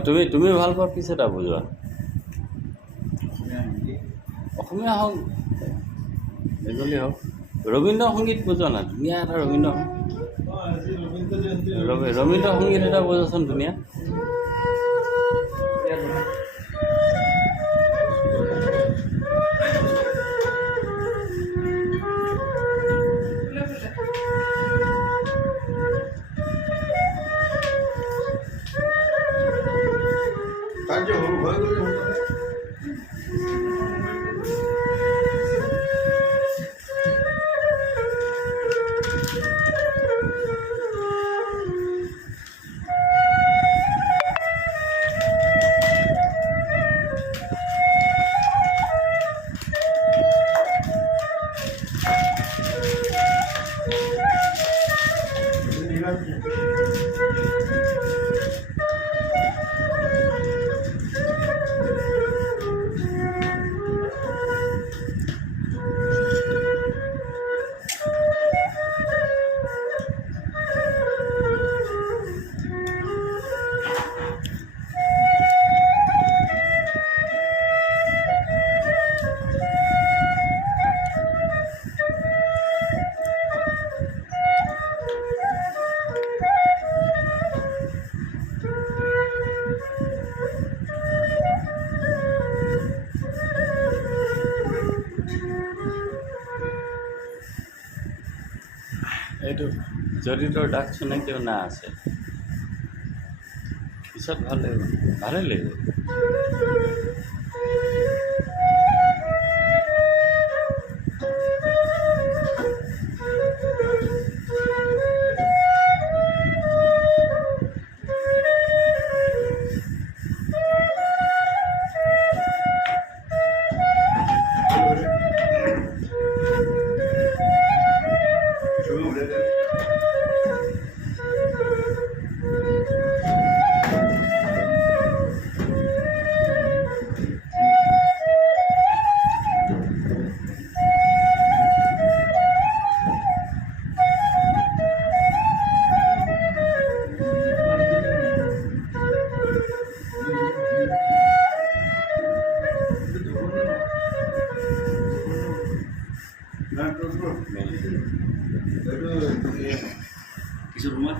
তুমি ভাল পোৱা পিছ এটা বুজোৱা অসমীয়া হওক বেংগলী হওক ৰবীন্দ্ৰ সংগীত বুজোৱা না ধুনীয়া এটা ৰবীন্দ্ৰ সংগীত এটা বুজোৱাচোন ধুনীয়া এইটো যদি তোৰ ডাক চুনে কেউ না আছে পিছত ভালেই লাগিব কিছু ৰুমাল